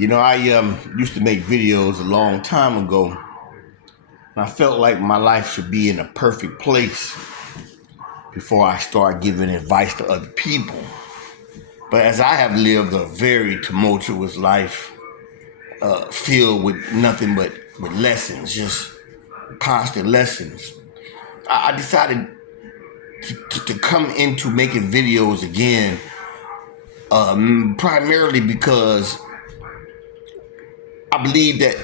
I used to make videos a long time ago, and I felt like my life should be in a perfect place before I start giving advice to other people. But as I have lived a very tumultuous life, filled with nothing but with lessons, just constant lessons, I decided to come into making videos again, primarily because I believe that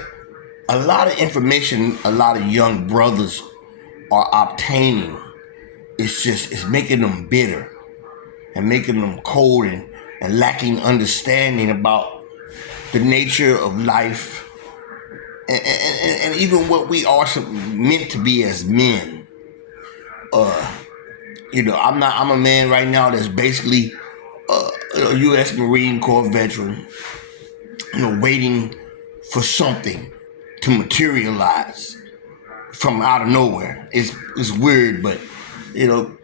a lot of information a lot of young brothers are obtaining, it's making them bitter and making them cold and lacking understanding about the nature of life and even what we are meant to be as men. I'm a man right now that's basically a U.S. Marine Corps veteran, waiting for something to materialize from out of nowhere. It's weird, but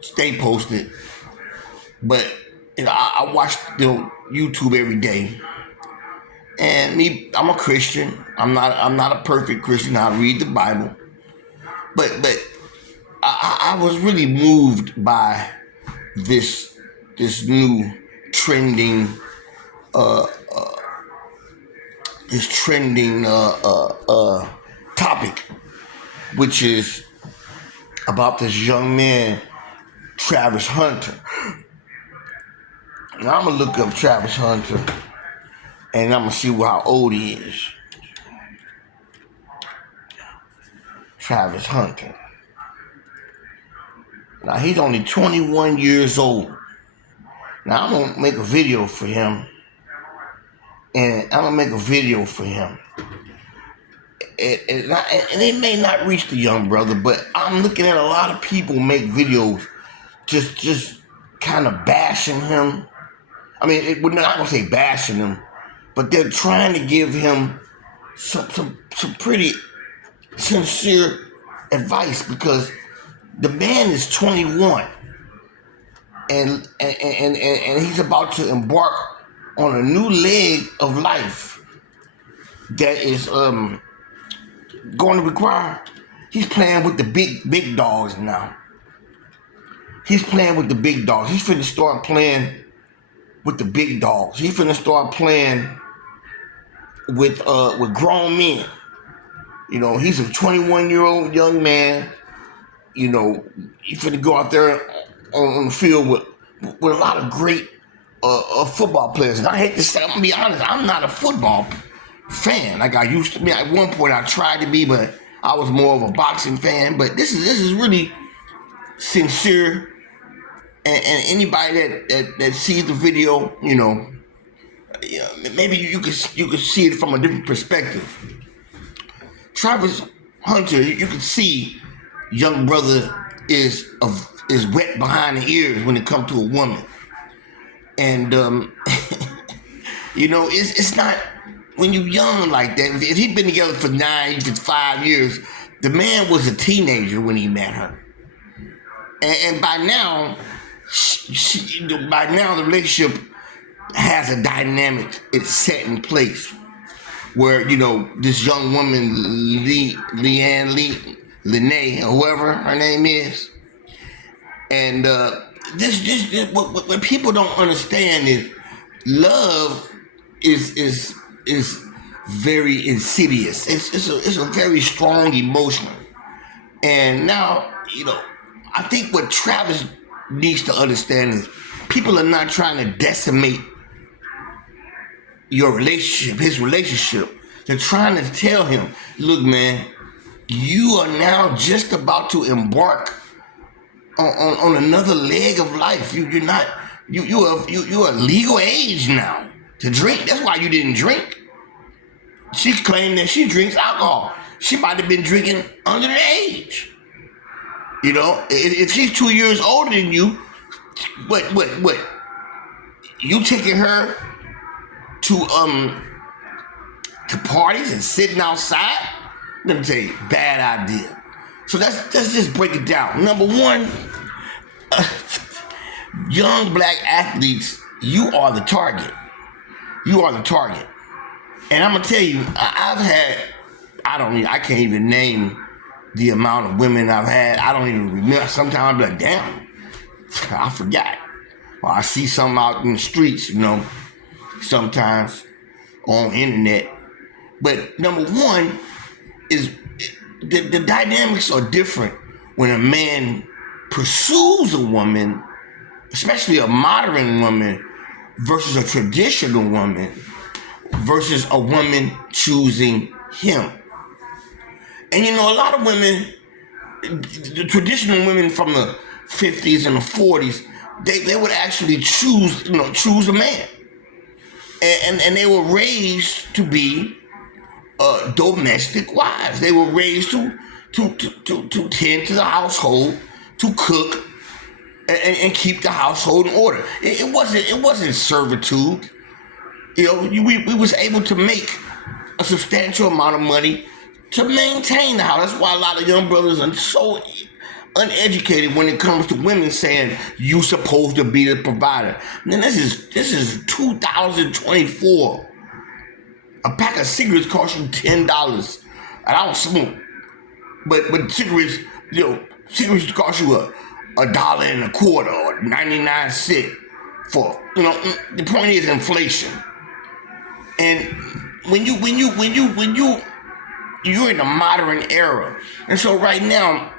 stay posted. But I watch YouTube every day, and I'm a Christian. I'm not a perfect Christian. I read the Bible, but I was really moved by this new trending topic, which is about this young man, Travis Hunter. Now I'm gonna look up Travis Hunter, and I'm gonna see how old he is. Travis Hunter. Now he's only 21 years old. Now I'm gonna make a video for him, and it may not reach the young brother, but I'm looking at a lot of people make videos just kind of bashing him. I mean, we're not gonna say bashing him, but they're trying to give him some pretty sincere advice, because the man is 21 and he's about to embark on a new leg of life that is going to require. He's playing with the big dogs now. He's playing with the big dogs. He's finna start playing with the big dogs. He's finna start playing with grown men. He's a 21-year-old young man. He's finna go out there on the field with a lot of great football players. And I hate to say, I'm gonna be honest, I'm not a football fan like I used to be. At one point I tried to be, but I was more of a boxing fan. But this is really sincere, and anybody that sees the video, maybe you could see it from a different perspective. Travis Hunter, you can see young brother is wet behind the ears when it comes to a woman, and it's not when you young like that. If he'd been together for 5 years, the man was a teenager when he met her, and by now, the relationship has a dynamic. It's set in place where this young woman, Lene, or whoever her name is, and what people don't understand is love is very insidious. It's a very strong emotion, and now I think what Travis needs to understand is people are not trying to decimate his relationship. They're trying to tell him, look, man, you are now just about to embark on another leg of life. You're legal age now to drink. That's why you didn't drink. She claimed that she drinks alcohol. She might have been drinking under the age. If she's 2 years older than you, what? You taking her to parties and sitting outside? Let me tell you, bad idea. So let's just break it down. Number one, young black athletes, you are the target. And I'm gonna tell you, I've had, I can't even name the amount of women I've had. I don't even remember. Sometimes I'm like, damn, I forgot. Or I see something out in the streets, sometimes on internet. But number one is the dynamics are different when a man pursues a woman, especially a modern woman, versus a traditional woman, versus a woman choosing him. And a lot of women, the traditional women from the 50s and the 40s, they would actually choose a man. And they were raised to be domestic wives. They were raised to tend to the household, to cook, and keep the household in order. It wasn't servitude. We was able to make a substantial amount of money to maintain the house. That's why a lot of young brothers are so uneducated when it comes to women saying you supposed to be the provider. Man, this is 2024. A pack of cigarettes cost you $10. And I don't smoke, but cigarettes, cigarettes cost you $1.25 or 99 cents for the point is inflation. And when you're in a modern era, and so right now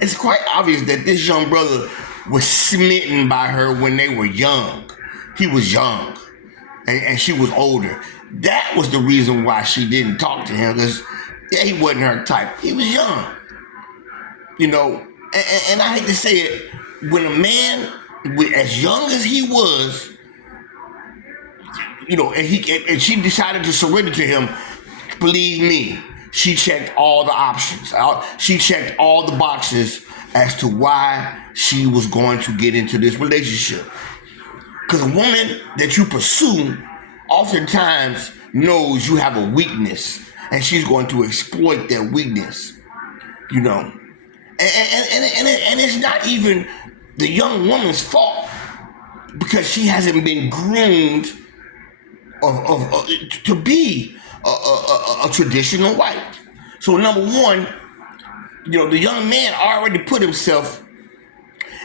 it's quite obvious that this young brother was smitten by her when they were young. He was young, and she was older. That was the reason why she didn't talk to him, because he wasn't her type. He was young, and I hate to say it, when a man as young as he was, and she decided to surrender to him, believe me, she checked all the options. She checked all the boxes as to why she was going to get into this relationship. Because a woman that you pursue oftentimes knows you have a weakness, and she's going to exploit that weakness, And it's not even the young woman's fault, because she hasn't been groomed to be a traditional wife. So number one, the young man already put himself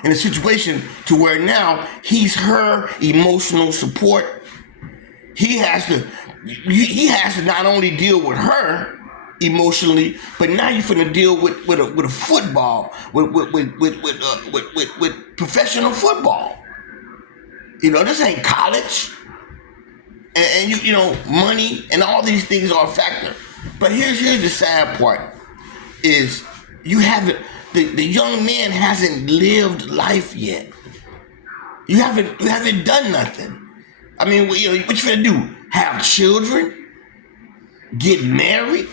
in a situation to where now he's her emotional support. He has to not only deal with her emotionally, but now you're finna deal with a football, with professional football. This ain't college. And money and all these things are a factor. But here's the sad part, is the young man hasn't lived life yet. You haven't done nothing. I mean, what you gonna do? Have children? Get married?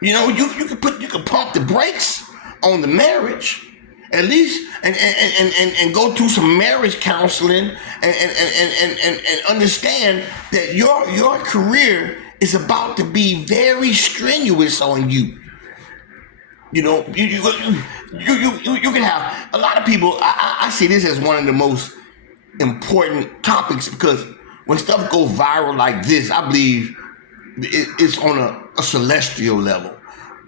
You can pump the brakes on the marriage, at least, and go through some marriage counseling and understand that your career is about to be very strenuous on you. You can have a lot of people. I see this as one of the most important topics, because when stuff goes viral like this, I believe it's on a celestial level.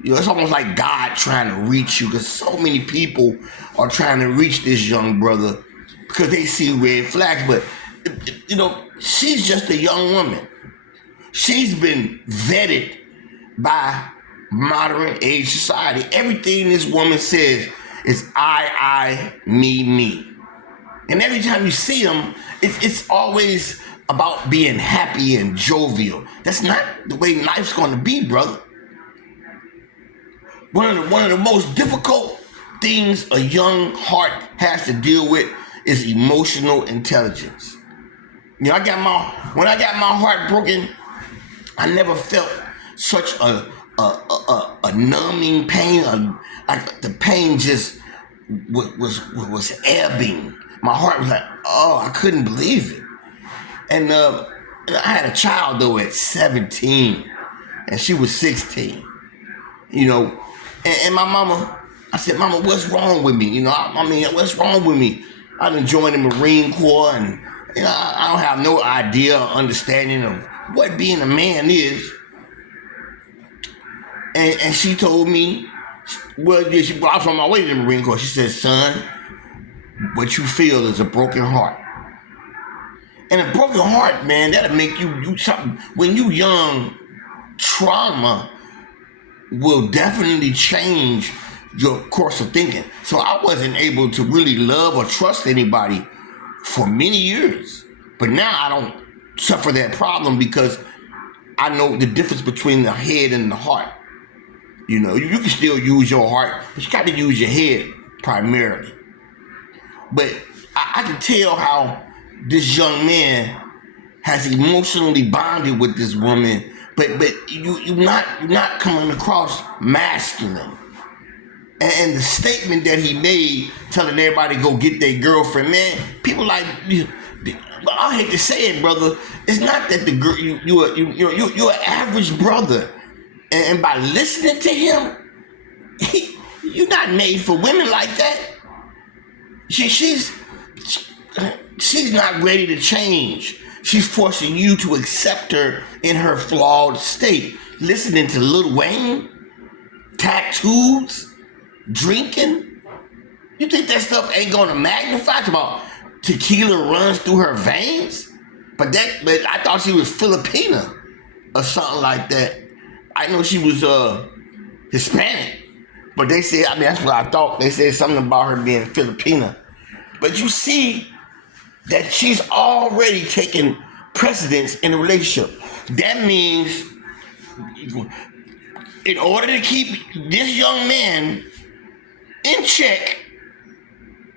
It's almost like God trying to reach you, because so many people are trying to reach this young brother because they see red flags. But she's just a young woman. She's been vetted by modern age society. Everything this woman says is I, me. And every time you see them, it's always about being happy and jovial. That's not the way life's going to be, brother. One of the most difficult things a young heart has to deal with is emotional intelligence. When I got my heart broken, I never felt such a numbing pain. Like the pain just was ebbing. My heart was like, oh, I couldn't believe it. And I had a child though at 17, and she was 16. And my mama, I said, Mama, what's wrong with me? What's wrong with me? I done joined the Marine Corps, and I don't have no idea or understanding of what being a man is. And she told me, well, I was on my way to the Marine Corps. She said, son, what you feel is a broken heart. And a broken heart, man, that'll make you something. When you young, trauma will definitely change your course of thinking. So I wasn't able to really love or trust anybody for many years. But now I don't suffer that problem because I know the difference between the head and the heart. You know, you can still use your heart, but you got to use your head primarily. But I can tell how this young man has emotionally bonded with this woman, but you're not coming across masculine. And the statement that he made, telling everybody to go get their girlfriend, man, people like, I hate to say it, brother, it's not that the girl you're an average brother, and by listening to him, you're not made for women like that. She's not ready to change. She's forcing you to accept her in her flawed state. Listening to Lil Wayne, tattoos, drinking. You think that stuff ain't gonna magnify? It's about tequila runs through her veins? But I thought she was Filipina or something like that. I know she was Hispanic. But they said, I mean, that's what I thought. They said something about her being Filipina. But you see that she's already taken precedence in a relationship. That means in order to keep this young man in check,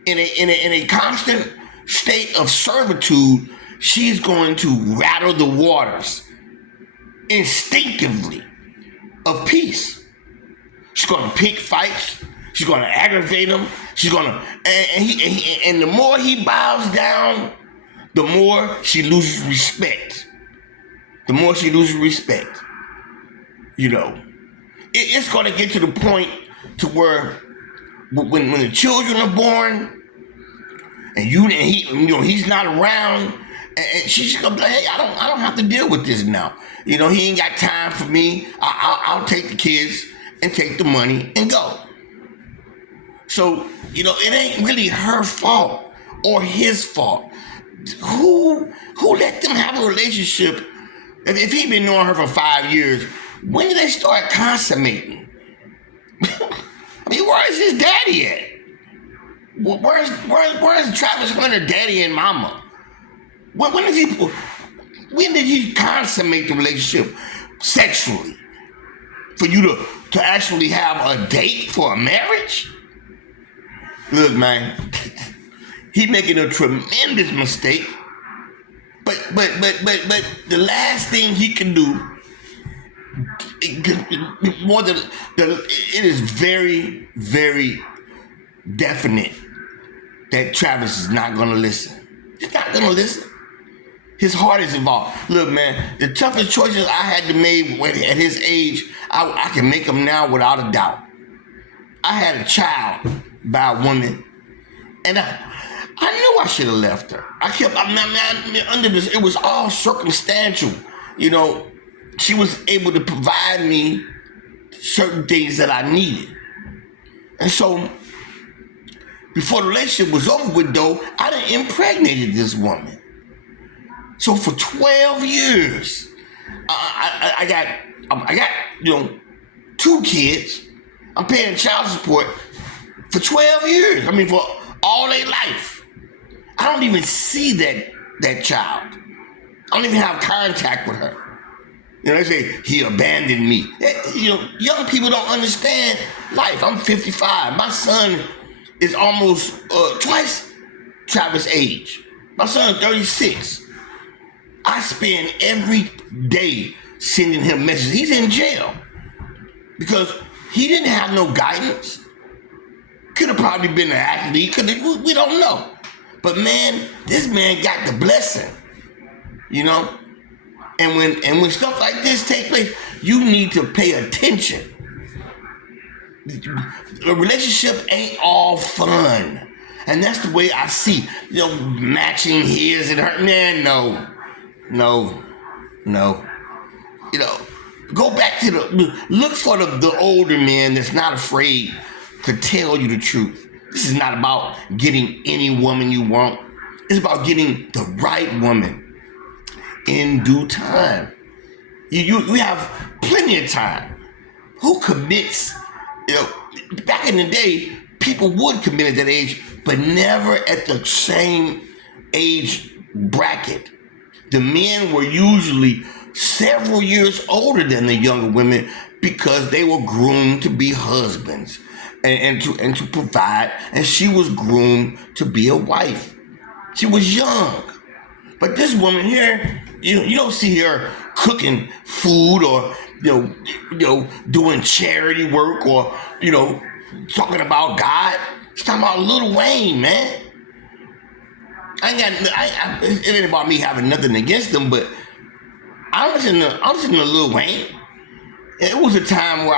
in a constant state of servitude, she's going to rattle the waters instinctively of peace. She's going to pick fights. She's going to aggravate him. She's going to, and the more he bows down, the more she loses respect. The more she loses respect. You know, it's going to get to the point to where when the children are born, and he's not around, and she's just gonna be like, hey, I don't have to deal with this now. You know, he ain't got time for me. I'll take the kids and take the money and go. So, you know, it ain't really her fault or his fault. Who let them have a relationship? If he been knowing her for 5 years, when did they start consummating? I mean, where is his daddy at? Where's Travis Hunter daddy and mama? When did he consummate the relationship sexually? For you to actually have a date for a marriage? Look, man, he making a tremendous mistake. But the last thing he can do, it is very, very definite that Travis is not gonna listen. He's not gonna listen. His heart is involved. Look, man, the toughest choices I had to make at his age, I can make them now without a doubt. I had a child by a woman, and I knew I should have left her. Under this, it was all circumstantial. You know, she was able to provide me certain things that I needed. And so, before the relationship was over with, though, I done impregnated this woman. So for 12 years, I got 2 kids. I'm paying child support for 12 years. I mean, for all their life. I don't even see that child. I don't even have contact with her. You know, they say he abandoned me. You know, young people don't understand life. I'm 55. My son is almost twice Travis' age. My son is 36. I spend every day sending him messages. He's in jail because he didn't have no guidance. Could have probably been an athlete. We don't know. But man, this man got the blessing. You know? And when stuff like this take place, you need to pay attention. A relationship ain't all fun. And that's the way I see, matching his and her. Man, no. No. You know, go back to look for the older man that's not afraid to tell you the truth. This is not about getting any woman you want. It's about getting the right woman in due time. You have plenty of time. Who commits? You know, back in the day, people would commit at that age, but never at the same age bracket. The men were usually several years older than the younger women because they were groomed to be husbands and to provide, and she was groomed to be a wife. She was young. But this woman here, you don't see her cooking food or doing charity work or talking about God. She's talking about Lil Wayne, man. It ain't about me having nothing against them, but I'm listening to Lil Wayne. It was a time where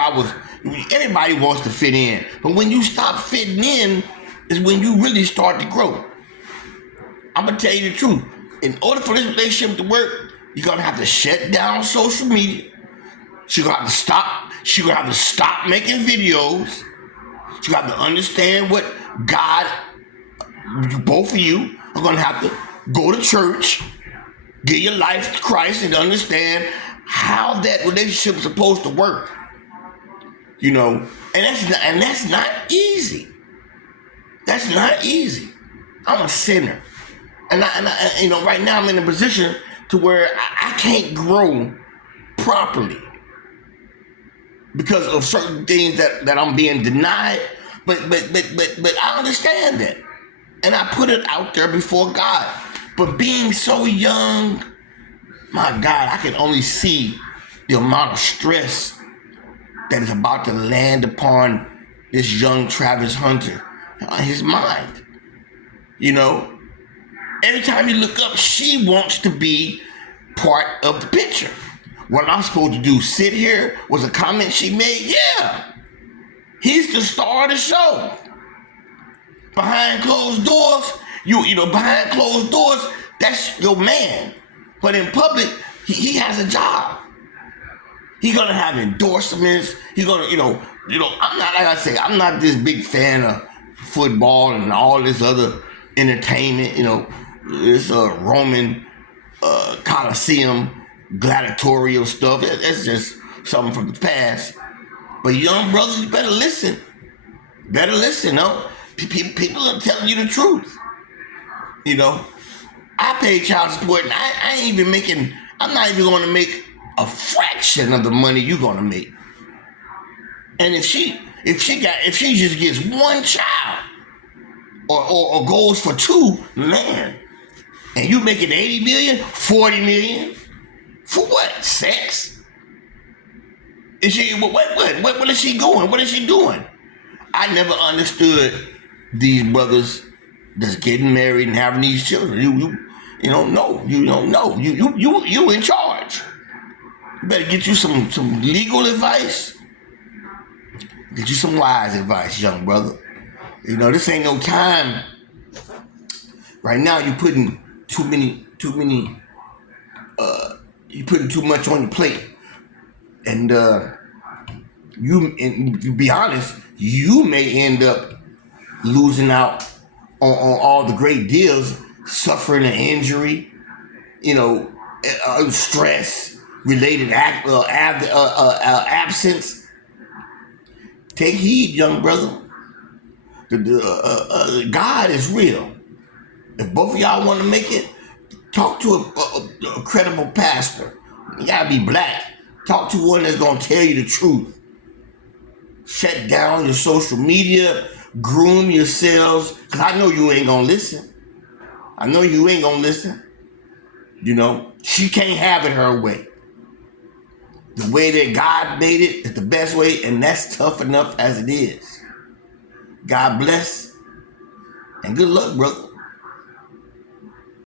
everybody wants to fit in, but when you stop fitting in is when you really start to grow. I'm gonna tell you the truth. In order for this relationship to work, you're gonna have to shut down social media. She's gonna have to stop. She's gonna have to stop making videos. She's gonna have to understand what God. Both of you are gonna have to go to church, give your life to Christ, and understand how that relationship is supposed to work. And that's not easy. That's not easy. I'm a sinner. And I right now I'm in a position to where I can't grow properly because of certain things that I'm being denied. But I understand that, and I put it out there before God. But being so young, my God, I can only see the amount of stress that is about to land upon this young Travis Hunter, his mind. Every time you look up, she wants to be part of the picture. What I'm supposed to do, sit here, was a comment she made? Yeah. He's the star of the show. Behind closed doors, behind closed doors, that's your man. But in public, he has a job. He's gonna have endorsements. He's gonna, I'm not, like I say, I'm not this big fan of football and all this other entertainment, this Roman Coliseum gladiatorial stuff. That's just something from the past. But young brothers, you better listen. Better listen, no? People are telling you the truth. I pay child support and I ain't even making, I'm not even gonna make a fraction of the money you're gonna make. And if she just gets one child or goes for two, man, and you making 80 million, 40 million, for what? Sex? Is she what is she going? What is she doing? I never understood these brothers that's getting married and having these children. You don't know. You in charge. You better get you some legal advice. Get you some wise advice, young brother. This ain't no time. Right now, you're putting you're putting too much on your plate. And to be honest, you may end up losing out on all the great deals, suffering an injury, stress related absence. Take heed, young brother. God is real. If both of y'all want to make it, talk to a credible pastor. You gotta be black. Talk to one that's gonna tell you the truth. Shut down your social media. Groom yourselves. Because I know you ain't gonna listen. She can't have it her way. The way that God made it is the best way, and that's tough enough as it is. God bless, and good luck, brother.